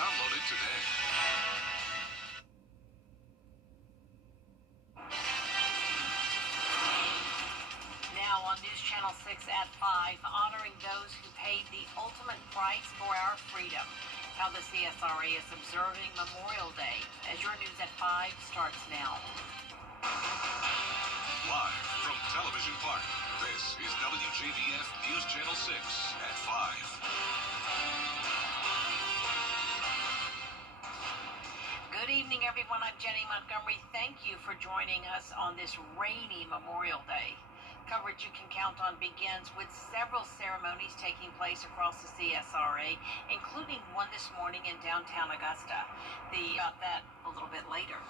Download it today. Now on News Channel 6 at 5, honoring those who paid the ultimate price for our freedom. How the CSRA is observing Memorial Day. As your News at 5 starts now. Live from Television Park, this is WJBF News Channel 6 at 5. Good evening, everyone. I'm Jenny Montgomery. Thank you for joining us on this rainy Memorial Day. Coverage you can count on begins with several ceremonies taking place across the CSRA, including one this morning in downtown Augusta. About that a little bit later.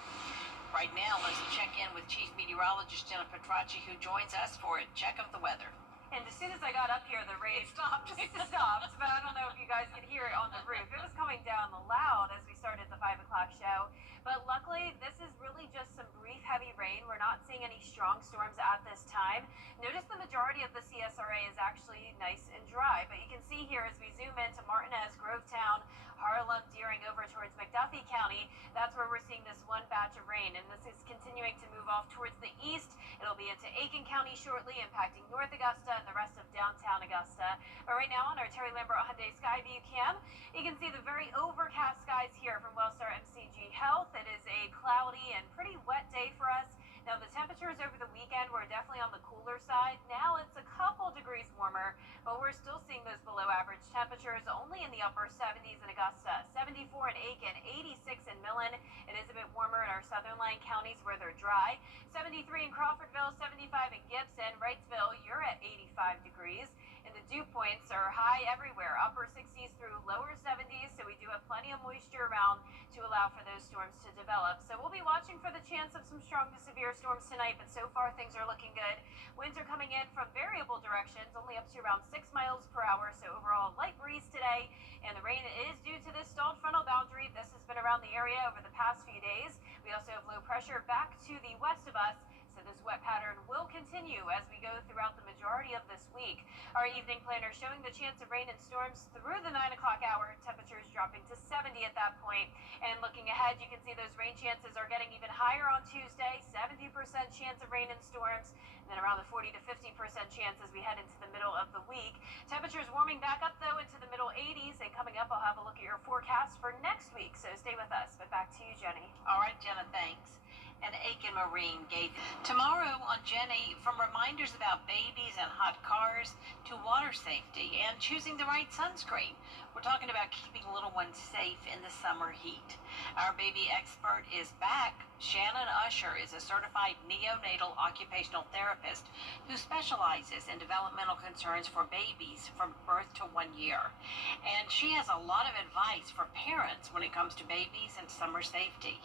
Right now, let's check in with Chief Meteorologist Jenna Petracci, who joins us for a check of the weather. And as soon as I got up here, the rain stopped. It stopped, but I don't know if you guys could hear it on the roof. It was coming down loud as we started the 5 o'clock show. But luckily, this is really just some brief heavy rain. We're not seeing any strong storms at this time. Notice the majority of the CSRA is actually nice and dry. But you can see here as we zoom into Martinez, Grovetown, Harlem, Deering over towards McDuffie County, that's where we're seeing this one batch of rain. And this is continuing to move off towards the east. It'll be into Aiken County shortly, impacting North Augusta and the rest of downtown Augusta. But right now on our Terry Lambert Hyundai Skyview cam, you can see the very overcast skies here from Wellstar MCG Health. It is a cloudy and pretty wet day for us. Now the temperatures over the weekend were definitely on the cooler side. Now it's a couple degrees warmer, but we're still seeing those below average temperatures only in the upper 70s in Augusta, 74 in Aiken, 86 in Millen. It is a bit warmer in our southern line counties where they're dry. 73 in Crawfordville, 75 in Gibson, Wrightsville, you're at 85 degrees. And the dew points are high everywhere, upper 60s through lower 70s, so we do have plenty of moisture around to allow for those storms to develop. So we'll be watching for the chance of some strong to severe storms tonight, but so far things are looking good. Winds are coming in from variable directions, only up to around 6 miles per hour, so overall light breeze today. And the rain is due to this stalled frontal boundary. This has been around the area over the past few days. We also have low pressure back to the west of us. So this wet pattern will continue as we go throughout the majority of this week. Our evening planner showing the chance of rain and storms through the 9 o'clock hour. Temperatures dropping to 70 at that point. And looking ahead, you can see those rain chances are getting even higher on Tuesday. 70% chance of rain and storms. And then around the 40 to 50% chance as we head into the middle of the week. Temperatures warming back up, though, into the middle 80s. And coming up, I'll have a look at your forecast for next week. So stay with us. But back to you, Jenny. All right, Jenna, thanks. And Aiken Marine gave tomorrow on Jenny, from reminders about babies and hot cars to water safety and choosing the right sunscreen. We're talking about keeping little ones safe in the summer heat. Our baby expert is back. Shannon Usher is a certified neonatal occupational therapist who specializes in developmental concerns for babies from birth to 1 year. And she has a lot of advice for parents when it comes to babies and summer safety.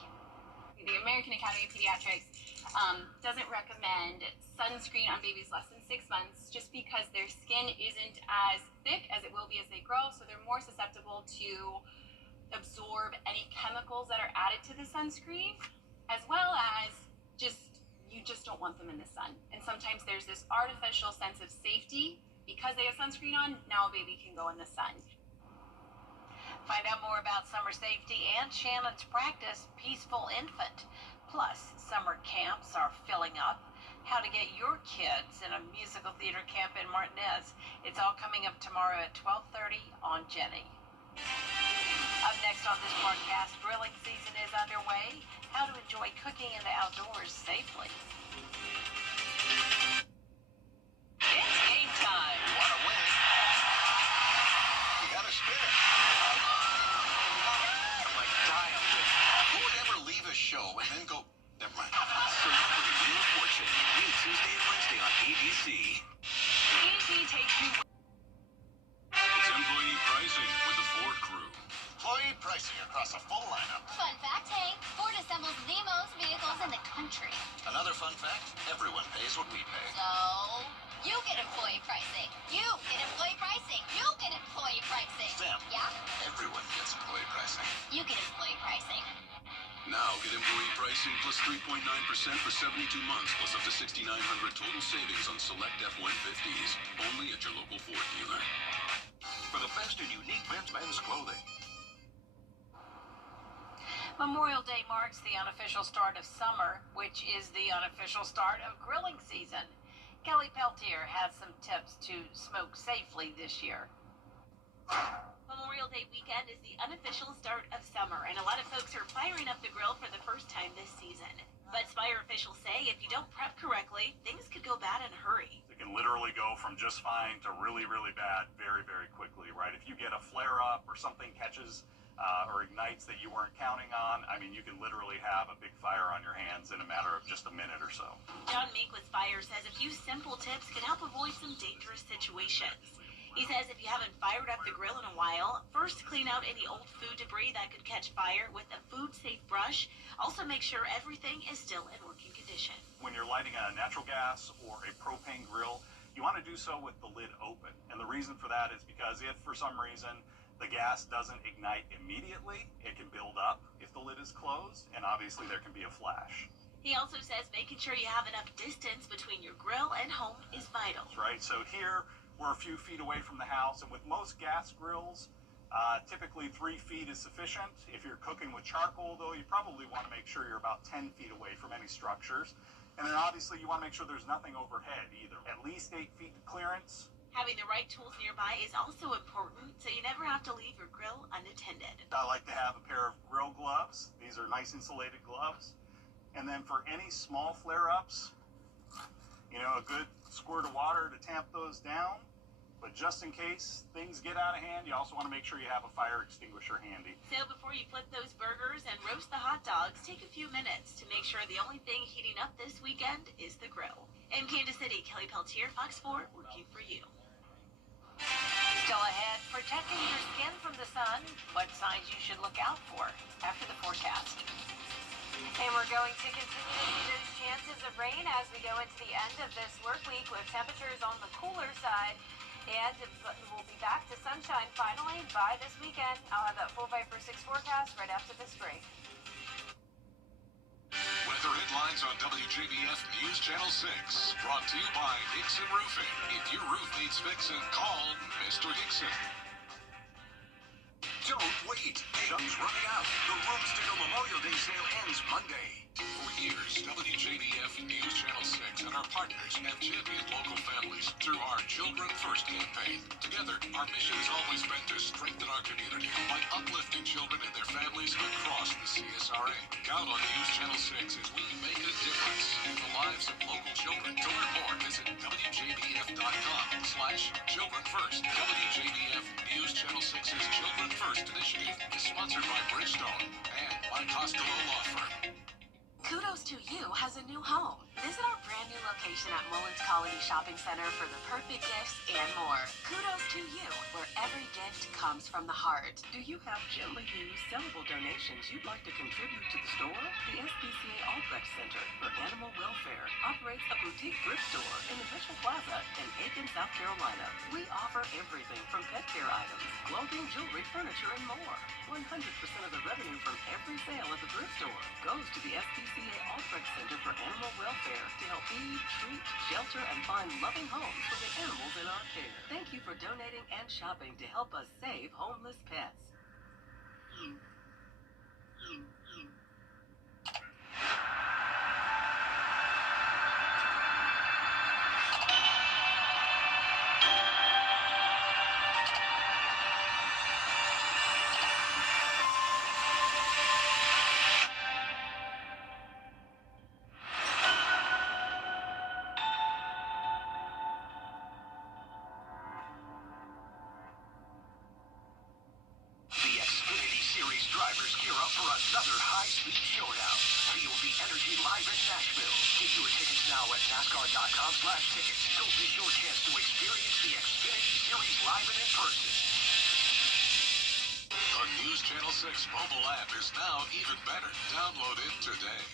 The American Academy of Pediatrics doesn't recommend sunscreen on babies less than 6 months just because their skin isn't as thick as it will be as they grow, so they're more susceptible to absorb any chemicals that are added to the sunscreen, as well as you just don't want them in the sun. And sometimes there's this artificial sense of safety because they have sunscreen on. Now a baby can go in the sun. Find out more about summer safety and Shannon's practice, Peaceful Infant. Plus, summer camps are filling up. How to get your kids in a musical theater camp in Martinez. It's all coming up tomorrow at 12:30 on Jenny. Up next on this broadcast, grilling season is underway. How to enjoy cooking in the outdoors safely. It's game time. You want to win it? You got to spin it. Like dialed in. Who would ever leave a show and then go, never mind. Survivor the Wheel of Fortune. New Tuesday and Wednesday on ABC. Easy takes you. It's employee pricing with the Ford crew. Employee pricing across a full lineup. Fun fact, Hank, Ford assembles the most vehicles in the country. Another fun fact, everyone pays what we pay. So, you get employee pricing. You get employee pricing. You get employee pricing. Sam. Yeah? Everyone gets employee pricing. You get employee pricing. Now get employee pricing plus 3.9% for 72 months, plus up to $6,900 total savings on select F-150s. Only at your local Ford dealer. For the best in unique men's clothing. Memorial Day marks the unofficial start of summer, which is the unofficial start of grilling season. Kelly Peltier has some tips to smoke safely this year. Memorial Day weekend is the unofficial start of summer, and a lot of folks are firing up the grill for the first time this season. But Spire officials say if you don't prep correctly, things could go bad in a hurry. It can literally go from just fine to really, really bad very, very quickly, right? If you get a flare up or something catches or ignites that you weren't counting on, I mean, you can literally have a big fire on your hands in a matter of just a minute or so. John Meek with Spire says a few simple tips can help avoid some dangerous situations. He says if you haven't fired up the grill in a while, first clean out any old food debris that could catch fire with a food-safe brush. Also make sure everything is still in working condition. When you're lighting a natural gas or a propane grill, you want to do so with the lid open. And the reason for that is because if for some reason the gas doesn't ignite immediately, it can build up if the lid is closed, and obviously there can be a flash. He also says making sure you have enough distance between your grill and home is vital. Right, so here we're a few feet away from the house, and with most gas grills, typically 3 feet is sufficient. If you're cooking with charcoal, though, you probably want to make sure you're about 10 feet away from any structures. And then obviously you want to make sure there's nothing overhead either. At least 8 feet clearance. Having the right tools nearby is also important, so you never have to leave your grill unattended. I like to have a pair of grill gloves. These are nice insulated gloves. And then for any small flare-ups, you know, a good squirt of water to tamp those down. But just in case things get out of hand, you also want to make sure you have a fire extinguisher handy. So before you flip those burgers and roast the hot dogs, take a few minutes to make sure the only thing heating up this weekend is the grill. In Kansas City, Kelly Peltier, Fox 4, working for you. Still ahead, protecting your skin from the sun, what signs you should look out for after the forecast. And we're going to continue to see those chances of rain as we go into the end of this work week with temperatures on the cooler side. And we'll be back to sunshine finally by this weekend. I'll have that full Viper 6 forecast right after this break. Weather headlines on WJBF News Channel 6. Brought to you by Hickson Roofing. If your roof needs fixing, call Mr. Hickson. Don't wait. Shun's running out. The Rumsdale Memorial Day sale ends Monday. For years, WJBF News Channel 6 and our partners have championed local families through our Children First campaign. Together, our mission has always been to strengthen our community by uplifting children and their families across the CSRA. Count on News Channel 6 as we make a difference in the lives of local children. To learn more, visit WJBF.com/Children First. WJBF News Channel 6's Children First initiative is sponsored by Bridgestone and by Costello Law Firm. Kudos to You has a new home. Visit our brand new location at Mullins Colony Shopping Center for the perfect gifts and more. Kudos to You, where every gift comes from the heart. Do you have gently used sellable donations you'd like to contribute to the store? The SPCA Albrecht Center for Animal Welfare operates a boutique thrift store in the Mitchell Plaza in Aiken, South Carolina. We offer everything from pet care items, clothing, jewelry, furniture, and more. 100% of the revenue from every sale at the thrift store goes to the SPCA Albrecht Center for Animal Welfare to help feed, treat, shelter, and find loving homes for the animals in our care. Thank you for donating and shopping to help us save homeless pets. Another high-speed showdown. Feel the energy live in Nashville. Get your tickets now at NASCAR.com/tickets. Don't miss your chance to experience the Xfinity Series live and in person. The News Channel 6 mobile app is now even better. Download it today.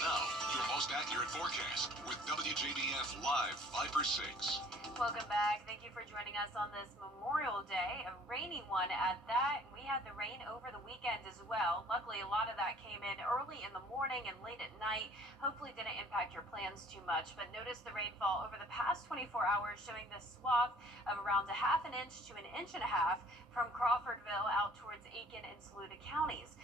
Now, your most accurate forecast with WJBF Live Viper 6. Welcome back. Thank you for joining us on this Memorial Day, a rainy one at that. We had the rain over the weekend as well. Luckily, a lot of that came in early in the morning and late at night. Hopefully didn't impact your plans too much, but notice the rainfall over the past 24 hours showing this swath of around a ½ inch to 1.5 inches from Crawfordville out towards Aiken and Saluda counties.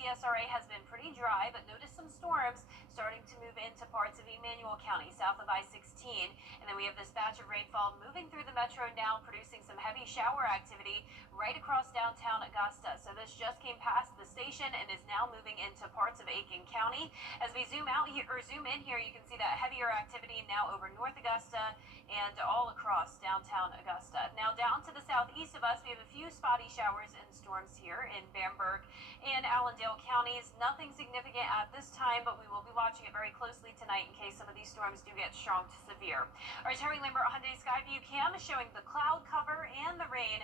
CSRA has been pretty dry, but notice some storms starting to move into parts of Emmanuel County, south of I-16. And then we have this batch of rainfall moving through the metro now, producing some heavy shower activity right across downtown Augusta. So this just came past the station and is now moving into parts of Aiken County. As we zoom out here, or zoom in here, you can see that heavier activity now over North Augusta and all across downtown Augusta. Now down to the southeast of us, we have a few spotty showers and storms here in Bamberg and Allendale counties. Nothing significant at this time, but we will be watching it very closely tonight in case some of these storms do get strong to severe. Our Terry Lambert Hyundai Skyview cam is showing the cloud cover and the rain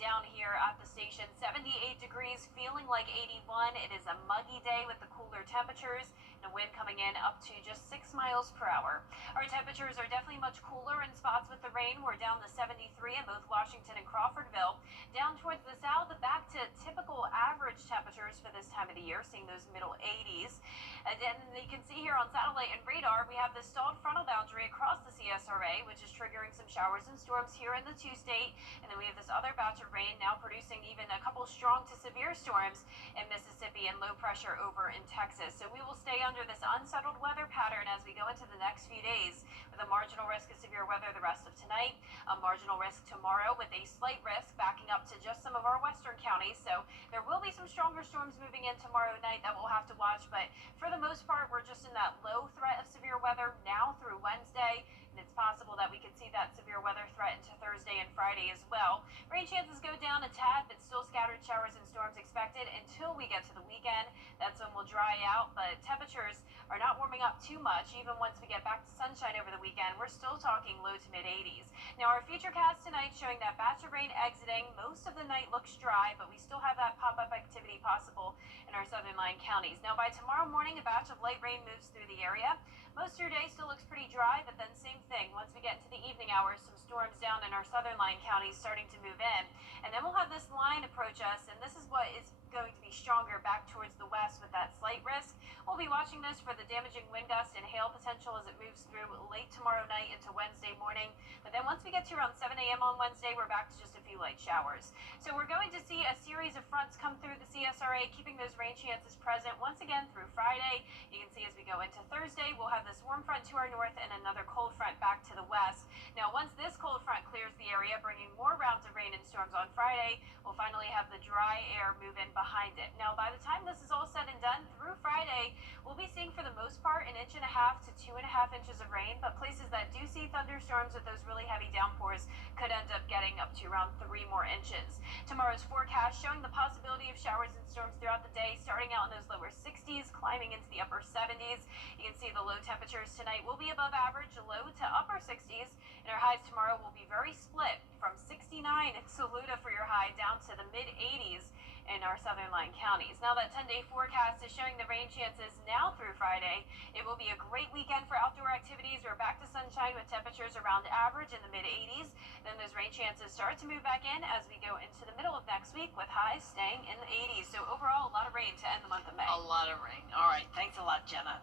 down here at the station. 78 degrees, feeling like 81. It is a muggy day with the cooler temperatures and a wind coming in up to just 6 miles per hour. Our temperatures are definitely much cooler in spots with the rain. We're down to 73 in both Washington and Crawfordville. Down towards the south, back to typical average temperatures for this time of the year, seeing those middle 80s. And then you can see here on satellite and radar, we have this stalled frontal boundary across the CSRA, which is triggering some showers and storms here in the two-state. And then we have this other batch of rain now producing even a couple strong to severe storms in Mississippi and low pressure over in Texas. So we will stay under this unsettled weather pattern as we go into the next few days, with a marginal risk of severe weather the rest of tonight, a marginal risk tomorrow with a slight risk backing up to just some of our western counties. So there will be some stronger storms moving in tomorrow night that we'll have to watch, but for the most part, we're just in that low threat of severe weather now through Wednesday. And it's possible that we could see that severe weather threat into Thursday and Friday as well. Rain chances go down a tad, but still scattered showers and storms expected until we get to the weekend. That's when we'll dry out, but temperatures are not warming up too much. Even once we get back to sunshine over the weekend, we're still talking low to mid 80s. Now our futurecast tonight showing that batch of rain exiting. Most of the night looks dry, but we still have that pop-up activity possible in our southern line counties. Now by tomorrow morning, a batch of light rain moves through the area. Most of your day still looks pretty dry, but then same thing. Once we get into the evening hours, some storms down in our southern line counties starting to move in. And then we'll have this line approach us, and this is what is going to be stronger back towards the west with that slight risk. We'll be watching this for the damaging wind gust and hail potential as it moves through late tomorrow night into Wednesday morning. But then once we get to around 7 a.m. on Wednesday, we're back to just a few light showers. So we're going to see a series of fronts come through the CSRA, keeping those rain chances present once again through Friday. You can see as we go into Thursday, we'll have this warm front to our north and another cold front back to the west. Now, once this cold front clears the area, bringing more rounds of rain and storms on Friday, we'll finally have the dry air move in behind it. Now, by the time this is all said and done through Friday, we'll be seeing for the most part 1.5 to 2.5 inches of rain, but places that do see thunderstorms with those really heavy downpours could end up getting up to around 3 more inches. Tomorrow's forecast showing the possibility of showers and storms throughout the day, starting out in those lower 60s, climbing into the upper 70s. You can see the low temperatures tonight will be above average, low to upper 60s, and our highs tomorrow will be very split from 69 in Saluda for your high down to the mid 80s in our southern line counties. Now that 10-day forecast is showing the rain chances now through Friday. It will be a great weekend for outdoor activities. We're back to sunshine with temperatures around average in the mid 80s. Then those rain chances start to move back in as we go into the middle of next week with highs staying in the 80s. So overall, a lot of rain to end the month of May. A lot of rain. All right, thanks a lot, Jenna.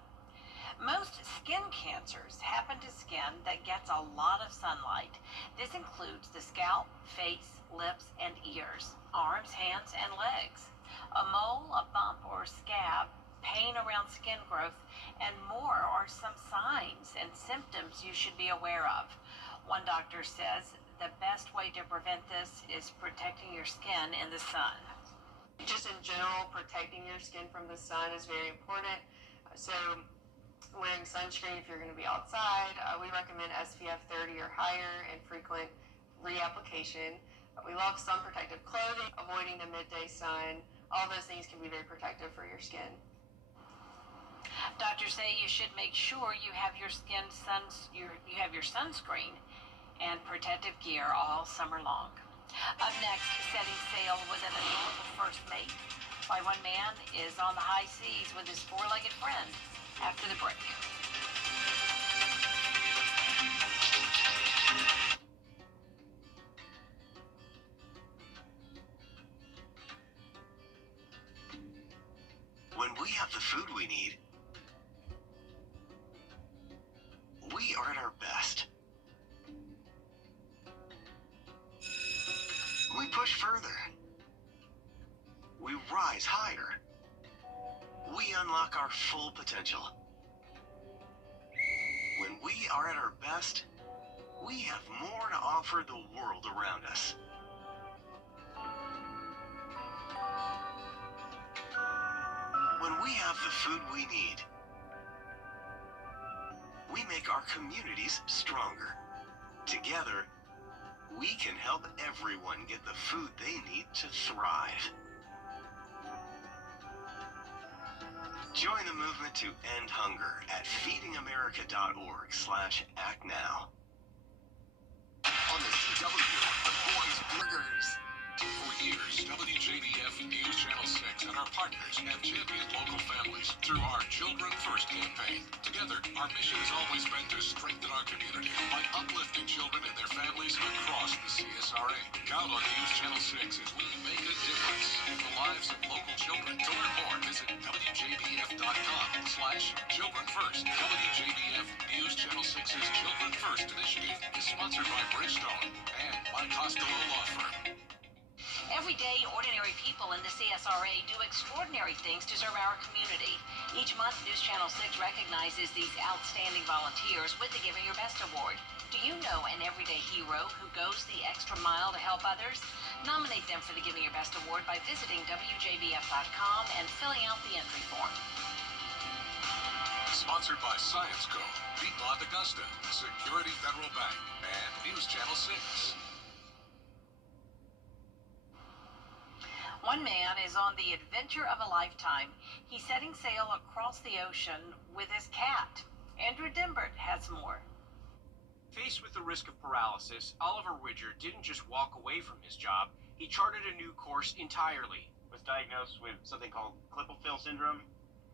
Most skin cancers happen to skin that gets a lot of sunlight. This includes the scalp, face, lips, and ears, arms, hands, and legs. A mole, a bump, or scab, pain around skin growth, and more are some signs and symptoms you should be aware of. One doctor says the best way to prevent this is protecting your skin in the sun. Just in general, protecting your skin from the sun is very important. So wearing sunscreen if you're going to be outside. We recommend SPF 30 or higher and frequent reapplication. We love sun protective clothing, avoiding the midday sun. All those things can be very protective for your skin. Doctors say you should make sure you have your sunscreen and protective gear all summer long. Up next, setting sail with an adorable first mate, why one man is on the high seas with his four-legged friend. After the break. When we have the food we need, we are at our best. We push further. We rise higher. we unlock our full potential. When we are at our best, we have more to offer the world around us. When we have the food we need, we make our communities stronger. Together, we can help everyone get the food they need to thrive. Join the movement to end hunger at feedingamerica.org/actnow. On the CW, the boys' burgers. For years, WJBF News Channel 6 and our partners have championed local families through our Children First campaign. Together, our mission has always been to strengthen our community by uplifting children and their families across the CSRA. Count on News Channel 6 as we make a difference in the lives of local children. To learn more, visit WJBF.com/Children First. WJBF News Channel 6's Children First initiative is sponsored by Bridgestone and by Costello Law Firm. Every day, ordinary people in the CSRA do extraordinary things to serve our community. Each month, News Channel 6 recognizes these outstanding volunteers with the Giving Your Best Award. Do you know an everyday hero who goes the extra mile to help others? Nominate them for the Giving Your Best Award by visiting WJBF.com and filling out the entry form. Sponsored by Science Co., Piedmont Augusta, Security Federal Bank, and News Channel 6. One man is on the adventure of a lifetime. He's setting sail across the ocean with his cat. Andrew Dimbert has more. Faced with the risk of paralysis, Oliver Widger didn't just walk away from his job, he charted a new course entirely. Was diagnosed with something called Klippel-Feil syndrome.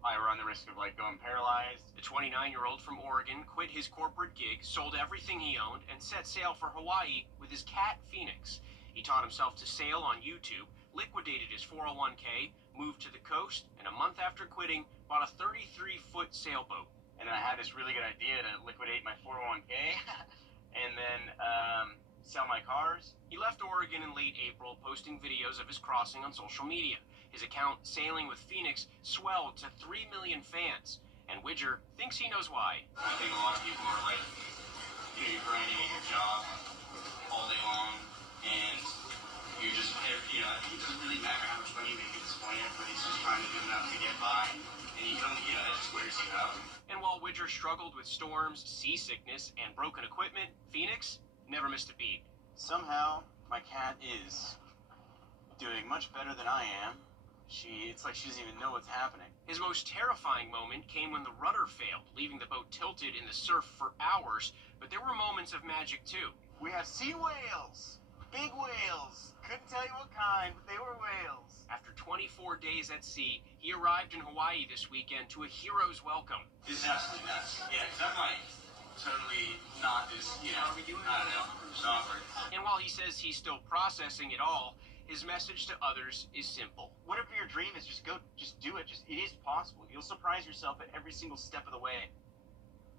I run the risk of going paralyzed. The 29-year-old from Oregon quit his corporate gig, sold everything he owned, and set sail for Hawaii with his cat, Phoenix. He taught himself to sail on YouTube, liquidated his 401k, moved to the coast, and a month after quitting, bought a 33-foot sailboat. And I had this really good idea to liquidate my 401k and then sell my cars. He left Oregon in late April, posting videos of his crossing on social media. His account, Sailing with Phoenix, swelled to 3 million fans. And Widger thinks he knows why. I think a lot of people are like, you're grinding at your job all day long, and you just, it doesn't really matter how much money you make at this point. Everybody's just trying to do enough to get by, and you don't, it just wears you out. And while Widger struggled with storms, seasickness, and broken equipment, Phoenix never missed a beat. Somehow, my cat is doing much better than I am. It's like she doesn't even know what's happening. His most terrifying moment came when the rudder failed, leaving the boat tilted in the surf for hours, but there were moments of magic too. We have sea whales! Big whales! Couldn't tell you what kind, but they were whales. After 24 days at sea, he arrived in Hawaii this weekend to a hero's welcome. This is absolutely nuts. Yeah, because I'm totally not this, I don't know, software. And while he says he's still processing it all, his message to others is simple. Whatever your dream is, just go, just do it. It is possible. You'll surprise yourself at every single step of the way.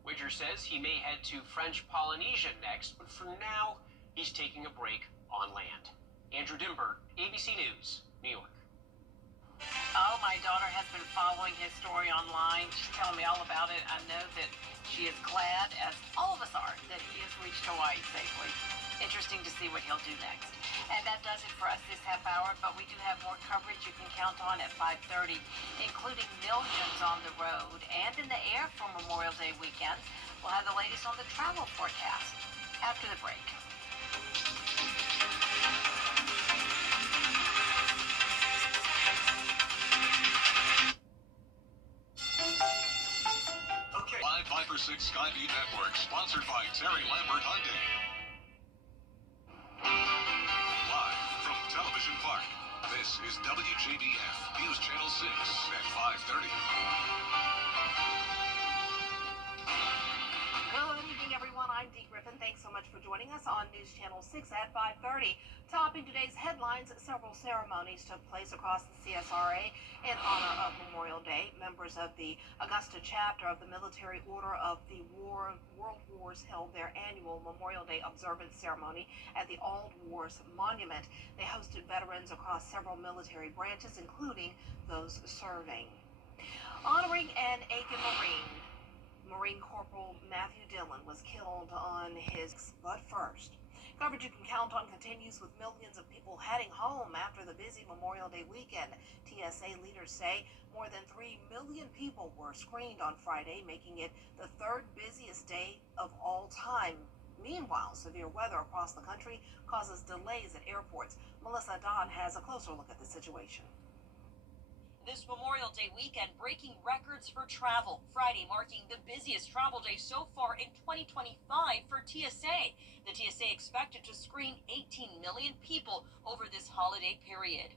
Widger says he may head to French Polynesia next, but for now, he's taking a break on land. Andrew Dimbert, ABC News, New York. Oh, my daughter has been following his story online. She's telling me all about it. I know that she is glad, as all of us are, that he has reached Hawaii safely. Interesting to see what he'll do next. And that does it for us this half hour, but we do have more coverage you can count on at 5:30, including millions on the road and in the air for Memorial Day weekend. We'll have the latest on the travel forecast after the break. Okay. Live Viper 6 Skyview Network, sponsored by Terry Lambert Hyundai. Live from Television Park, this is WJBF News Channel 6 at 5:30. Good evening, everyone. I'm Dee Griffin. Thanks so much for joining us on News Channel 6 at 5:30. Topping today's headlines, several ceremonies took place across the CSRA in honor of Memorial Day. Members of the Augusta chapter of the Military Order of the World Wars held their annual Memorial Day observance ceremony at the All Wars Monument. They hosted veterans across several military branches, including those serving. Honoring an Aiken Marine. Marine Corporal Matthew Dillon was killed on his, but first, coverage you can count on continues with millions of people heading home after the busy Memorial Day weekend. TSA leaders say more than 3 million people were screened on Friday, making it the third busiest day of all time. Meanwhile, severe weather across the country causes delays at airports. Melissa Don has a closer look at the situation. This Memorial Day weekend breaking records for travel. Friday marking the busiest travel day so far in 2025 for TSA. The TSA expected to screen 18 million people over this holiday period.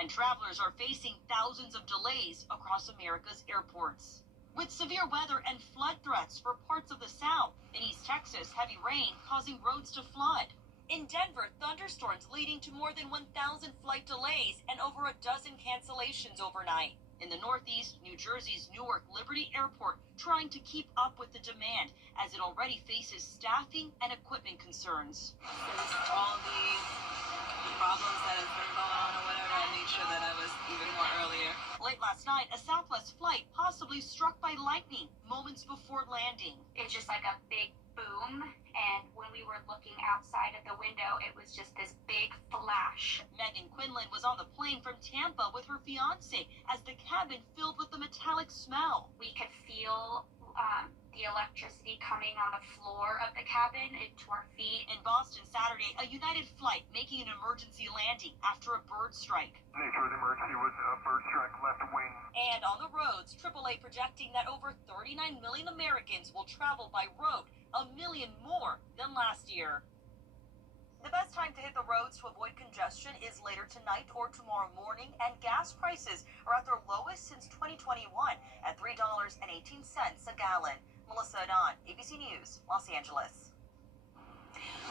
And travelers are facing thousands of delays across America's airports. With severe weather and flood threats for parts of the South. In East Texas, heavy rain causing roads to flood. In Denver, thunderstorms leading to more than 1,000 flight delays and over a dozen cancellations overnight. In the Northeast, New Jersey's Newark Liberty Airport trying to keep up with the demand as it already faces staffing and equipment concerns. Since all these problems that have been going on or whatever, I made sure that I was even more earlier. Late last night, a Southwest flight possibly struck by lightning moments before landing. It's just like a big boom, and when we were looking outside of the window, it was just this big flash. Megan Quinlan was on the plane from Tampa with her fiance as the cabin filled with the metallic smell. We could feel the electricity coming on the floor of the cabin into our feet. In Boston Saturday, a United flight making an emergency landing after a bird strike. Nature of the emergency was a bird strike left wing. And on the roads, AAA projecting that over 39 million Americans will travel by road, 1 million more than last year. The best time to hit the roads to avoid congestion is later tonight or tomorrow morning, and gas prices are at their lowest since 2021 at $3.18 a gallon. Melissa Don, ABC News, Los Angeles.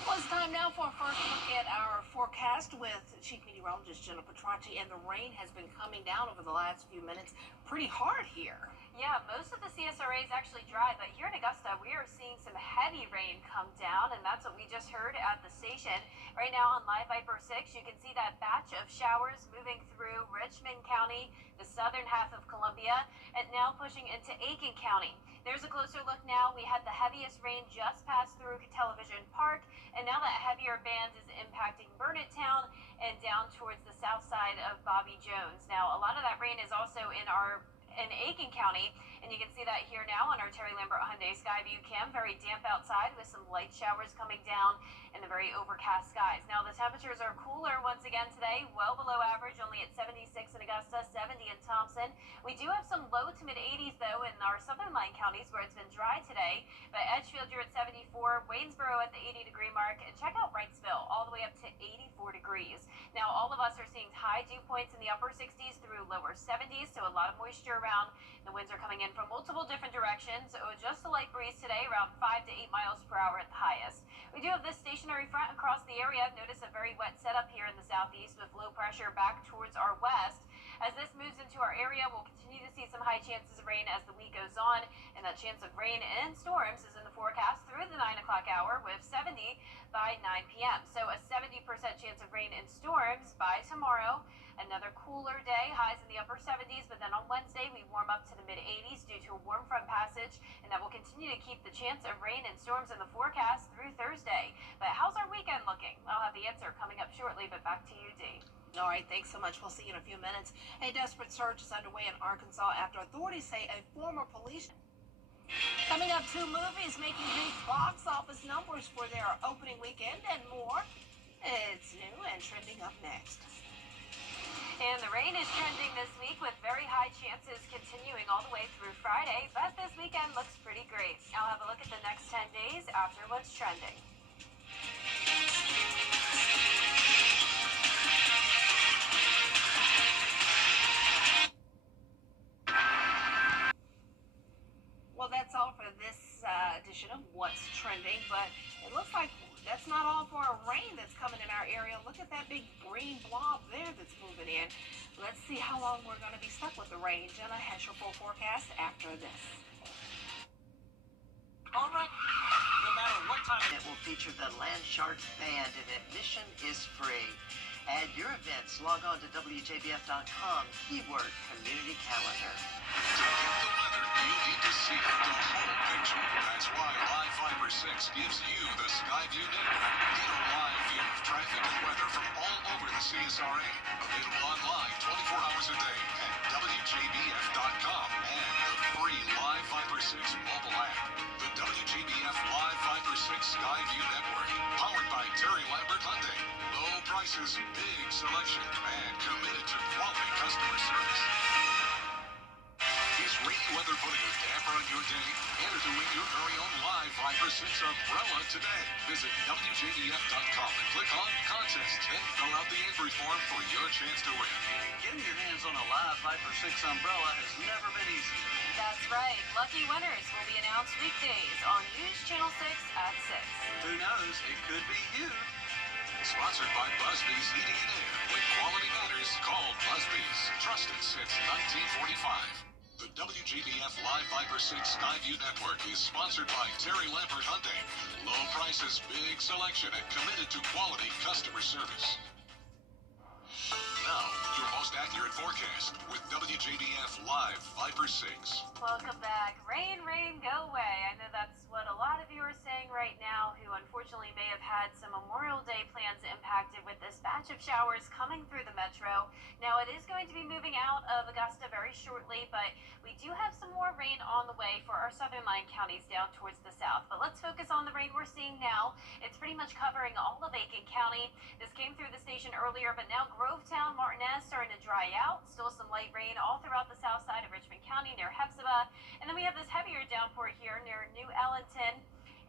Well, it's time now for a first look at our forecast with Chief Meteorologist Jenna Petracci, and the rain has been coming down over the last few minutes pretty hard here. Yeah, most of the CSRA is actually dry, but here in Augusta, we are seeing some heavy rain come down, and that's what we just heard at the station. Right now on Live Viper 6, you can see that batch of showers moving through Richmond County, the southern half of Columbia, and now pushing into Aiken County. There's a closer look now. We had the heaviest rain just pass through Television Park, and now that heavier band is impacting Burnett Town and down towards the south side of Bobby Jones. Now, a lot of that rain is also in Aiken County, and you can see that here now on our Terry Lambert Hyundai Skyview cam. Very damp outside with some light showers coming down in the very overcast skies. Now the temperatures are cooler once again today, well below average, only at 76 in Augusta, 70 in Thompson. We do have some low to mid 80s though in our southern line counties where it's been dry today. But Edgefield, you're at 74, Waynesboro at the 80-degree mark, and check out Wrightsville all the way up to 84 degrees. Now all of us are seeing high dew points in the upper 60s through lower 70s, so a lot of moisture around. The winds are coming in from multiple different directions. Just a light breeze today, around 5 to 8 miles per hour at the highest. We do have this stationary front across the area. Notice a very wet setup here in the southeast with low pressure back towards our west. As this moves into our area, we'll continue to see some high chances of rain as the week goes on, and that chance of rain and storms is in the forecast through the 9 o'clock hour with 70 by 9 p.m. So a 70% chance of rain and storms by tomorrow. Another cooler day, highs in the upper 70s, but then on Wednesday we warm up to the mid 80s due to a warm front passage, and that will continue to keep the chance of rain and storms in the forecast through Thursday. But how's our weekend looking? I'll have the answer coming up shortly, but back to you, Dee. All right, thanks so much. We'll see you in a few minutes. A desperate search is underway in Arkansas after authorities say a former police. Coming up, 2 movies making big box office numbers for their opening weekend and more. It's new and trending up next. And the rain is trending this week with very high chances continuing all the way through Friday, but this weekend looks pretty great. I'll have a look at the next 10 days after what's trending. Well, that's all for this edition of What's Trending, but it looks like that's not all for a rain that's coming in our area. Look at that big green blob there that's moving in. Let's see how long we're going to be stuck with the rain. Jenna has your full forecast after this. All right. No matter what time it will feature the Land Sharks Band, and admission is free. Add your events. Log on to WJBF.com, keyword community calendar. To get the weather, you need to see the whole picture. That's why Live Fiber 6 gives you the Skyview network. Get a live view of traffic and weather from all over the CSRA. Available online 24 hours a day at WJBF.com and the free Live Fiber 6 mobile app. The WJBF Live Fiber 6 Skyview network, powered by Terry Lambert Hyundai. Low prices, big selection, and committed to quality customer service. Is rainy weather putting a damper on your day? Enter to win your very own Live Fiber 6 umbrella today. Visit WJBF.com and click on Contest. Then fill out the entry form for your chance to win. Getting your hands on a Live Fiber 6 umbrella has never been easier. That's right. Lucky winners will be announced weekdays on News Channel 6 at 6. Who knows? It could be you. Sponsored by Busby's Heating and Air. When quality matters, call Busby's. Trusted since 1945. The WJBF Live Fiber 6 Skyview Network is sponsored by Terry Lambert Hyundai. Low prices, big selection, and committed to quality customer service. Now, your most accurate forecast with WJBF Live Fiber 6. Welcome back. Rain, rain, go away. I know that's what a lot of you are saying right now, who unfortunately may have had some Memorial Day plans impacted with this batch of showers coming through the metro. Now, it is going to be moving out of Augusta very shortly, but we do have some more rain on the way for our southern line counties down towards the south. But let's focus on the rain we're seeing now. It's pretty much covering all of Aiken County. This came through the station earlier, but now Grovetown, Martinez starting to dry out. Still some light rain all throughout the south side of Richmond County near Hephzibah. And then we have this heavier downpour here near New Ellington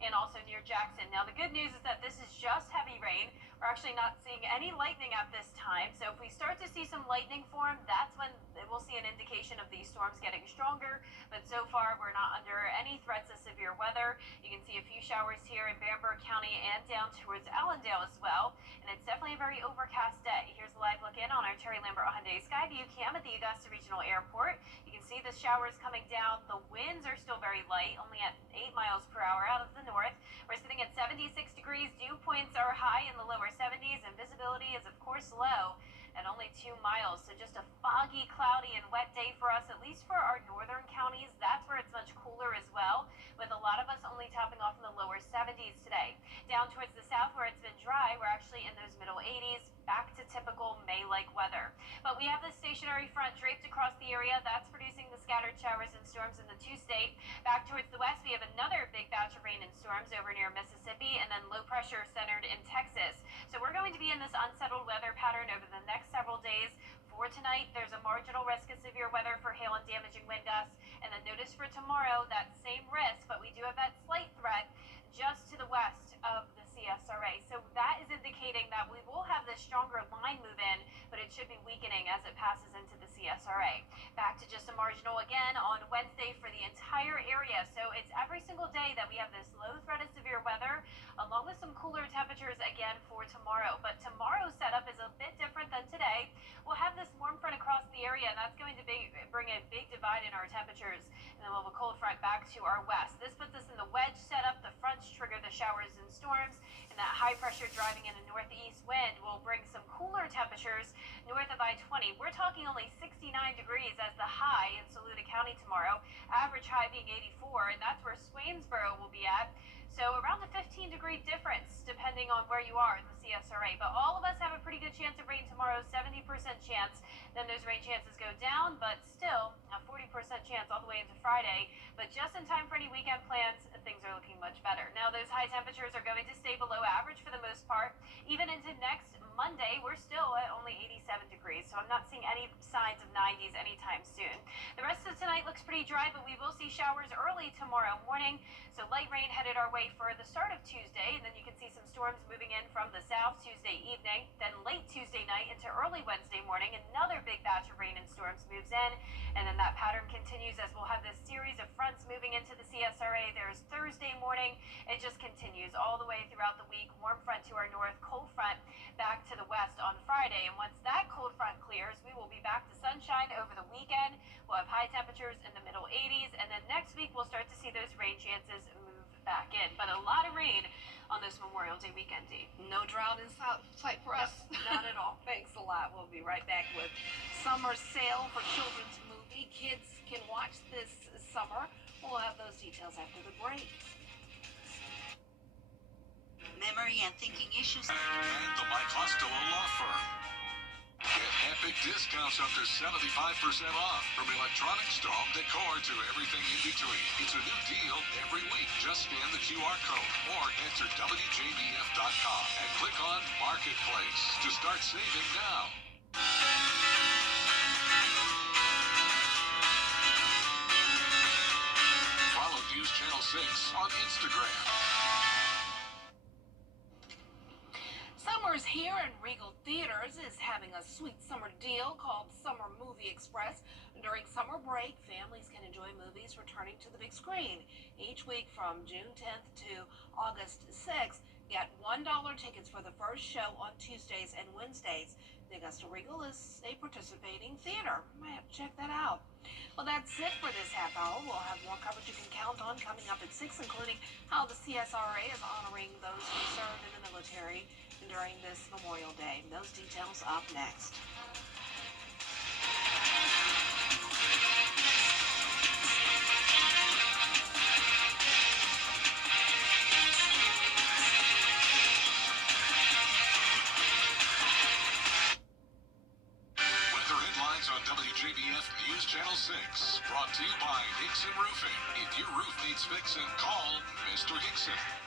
and also near Jackson. Now, the good news is that this is just heavy rain. We're actually not seeing any lightning at this time. So if we start to see some lightning form, that's when we'll see an indication of these storms getting stronger. But so far, we're not under any threats of severe weather. You can see a few showers here in Bamberg County and down towards Allendale as well. And it's definitely a very overcast day. Here's a live look in on our Terry Lambert Hyundai Skyview cam at the Augusta Regional Airport. You can see the showers coming down. The winds are still very light, only at 8 miles per hour out of the north. We're sitting at 76 degrees. Dew points are high in the lower 70s, and visibility is, of course, low at only 2 miles. So just a foggy, cloudy, and wet day for us, at least for our northern counties. That's where it's much cooler as well, with a lot of us only topping off in the lower 70s today. Down towards the south where it's been dry, we're actually in those middle 80s, back to typical May-like weather. But we have this stationary front draped across the area. That's producing the scattered showers and storms in the two-state. Back towards the west, we have another big batch of rain and storms over near Mississippi, and then low pressure centered in Texas. So we're going to be in this unsettled weather pattern over the next several days. For tonight, there's a marginal risk of severe weather for hail and damaging wind gusts. And then notice for tomorrow, that same risk, but we do have that slight threat just to the west of the CSRA. So that is indicating that we will have this stronger line move in, but it should be weakening as it passes into the CSRA. Back to just a marginal again on Wednesday for the entire area. So it's every single day that we have this low threat of severe weather, along with some cooler temperatures again for tomorrow. But tomorrow's setup is a bit different than today. We'll have this warm front across the area, and that's going to bring a big divide in our temperatures. And then we'll have a cold front back to our west. This puts us in the wedge setup. The fronts trigger the showers and storms, and that high pressure driving in a northeast wind will bring some cooler temperatures north of I-20. We're talking only 69 degrees as the high in Saluda County tomorrow, average high being 84, and that's where Swainsboro will be at. So around a 15-degree difference depending on where you are in the CSRA. But all of us have a pretty good chance of rain tomorrow, 70% chance. Then those rain chances go down, but still a 40% chance all the way into Friday. But just in time for any weekend plans, things are looking much better. Now those high temperatures are going to stay below average for the most part. Even into next Monday, we're still at only 87 degrees, so I'm not seeing any signs of 90s anytime soon. The rest of tonight looks pretty dry, but we will see showers early tomorrow morning. So light rain headed our way for the start of Tuesday, and then you can see some storms moving in from the south Tuesday evening. Then late Tuesday night into early Wednesday morning, another big batch of rain and storms moves in, and then that pattern continues as we'll have this series of fronts moving into the CSRA. There's Thursday morning. It just continues all the way throughout the week. Warm front to our north, cold front back to the west on Friday. And once that cold front clears, we will be back to sunshine over the weekend. We'll have high temperatures in the middle 80s. And then next week, we'll start to see those rain chances move back in. But a lot of rain on this Memorial Day weekend, Dee. No drought in sight for us. Not at all. Thanks a lot. We'll be right back with summer sale for children's movie. Kids can watch this summer. We'll have those details after the break. Memory and thinking issues. And the Mike Costello Law Firm. Get epic discounts up to 75% off, from electronics to home decor to everything in between. It's a new deal every week. Just scan the QR code or enter WJBF.com and click on Marketplace to start saving now. Follow News Channel 6 on Instagram. Summer's here, and Regal Theaters is having a sweet summer deal called Summer Movie Express. During summer break, families can enjoy movies returning to the big screen. Each week from June 10th to August 6th, get $1 tickets for the first show on Tuesdays and Wednesdays. The Augusta Regal is a participating theater. Might have to check that out. Well, that's it for this half hour. We'll have more coverage you can count on coming up at 6, including how the CSRA is honoring those who served in the military during this Memorial Day. Those details up next. Weather headlines on WJBF News Channel 6. Brought to you by Hickson Roofing. If your roof needs fixing, call Mr. Hickson.